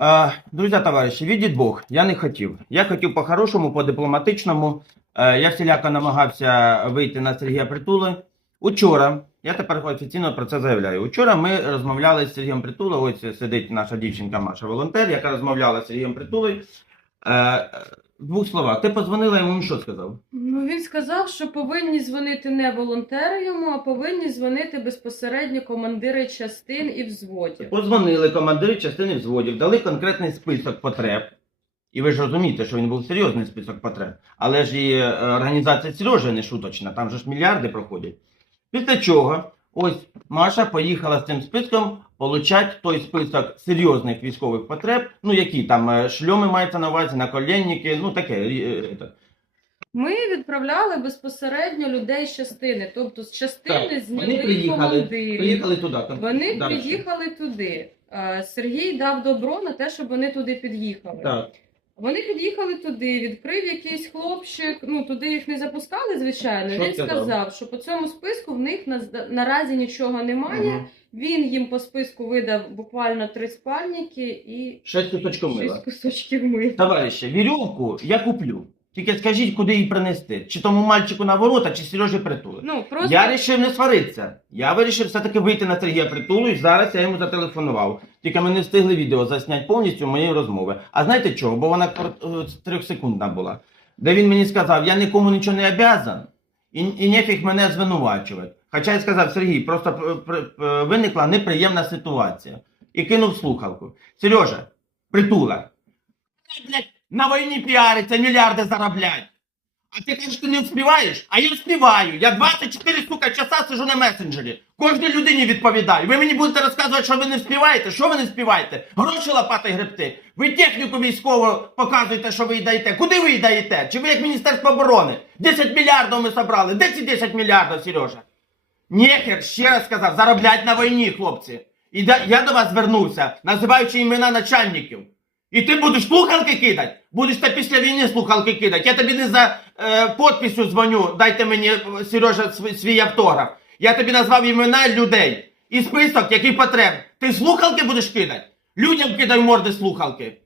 Е, Друзі, товариші, відіть Бог, я не хотів. Я хотів по-хорошому, по-дипломатичному. Е, Я всіляко намагався вийти на Сергія Притули. Учора, я тепер офіційно про це заявляю. Учора ми розмовляли з Сергієм Притулою. Ось сидить наша дівчинка Маша волонтер, яка розмовляла з Сергієм Притулою. Е, В двох словах, ти позвонила йому, він що сказав? Ну він сказав, що повинні дзвонити не волонтери йому, а повинні дзвонити безпосередньо командири частин і взводів. Позвонили командири частини взводів, дали конкретний список потреб. І ви ж розумієте, що він був серйозний список потреб. Але ж і е, організація Сережа не шуточна, там же ж мільярди проходять. Після чого ось Маша поїхала з цим списком получати той список серйозних військових потреб, ну які там е, шльоми мається на увазі, наколенники, ну таке. е, е. Ми відправляли безпосередньо людей з частини, тобто з частини Так, зняли вони приїхали, командирів. Приїхали туди. Вони Далі. приїхали туди. Сергій дав добро на те, щоб вони туди під'їхали. Так. Вони під'їхали туди, відкрив якийсь хлопчик. Ну туди їх не запускали, звичайно. Що Він сказав? сказав, що по цьому списку в них на, наразі нічого немає. Угу. Він їм по списку видав буквально три спальники і Шесть кусочків мила. шість кусочків мила. Товариші, вірьовку я куплю. Тільки скажіть, куди її принести. Чи тому мальчику на ворота, чи Сережі притули. Ну просто Я вирішив не сваритися. Я вирішив все-таки вийти на Сергія притулу, і зараз я йому зателефонував. Тільки ми не встигли відео засняти повністю моєї розмови. А знаєте чого? Бо вона е, трьохсекундна була. Де він мені сказав, я нікому нічого не обязан, і, і нефіг мене звинувачувати. Хоча я сказав, Сергій, просто пр- пр- е, виникла неприємна ситуація. І кинув слухалку. Сережа, притула. На війні піариться, мільярди зароблять. А ти кажеш, ти не вспіваєш? А я вспіваю. Я 24 сука часа сижу на месенджері. Кожній людині відповідаю. Ви мені будете розказувати, що ви не співаєте? Що ви не співаєте? Гроші лопати гребти. Ви техніку військову показуєте, що ви їй. Куди ви їй? Чи ви як Міністерство оборони? 10 мільярдів ми собрали. Де ці 10 мільярдів, Сережа? Нехер, ще раз сказав, зароблять на війні, хлопці. І я до вас звернувся, називаючи імена начальників. І ти будеш слухалки кидати? Будеш ти після війни слухалки кидати. Я тобі не за е, подписю дзвоню, дайте мені, е, Сережа, свій, свій автограф. Я тобі назвав імена людей і список, який потреб. Ти слухалки будеш кидати? Людям кидай морди слухалки.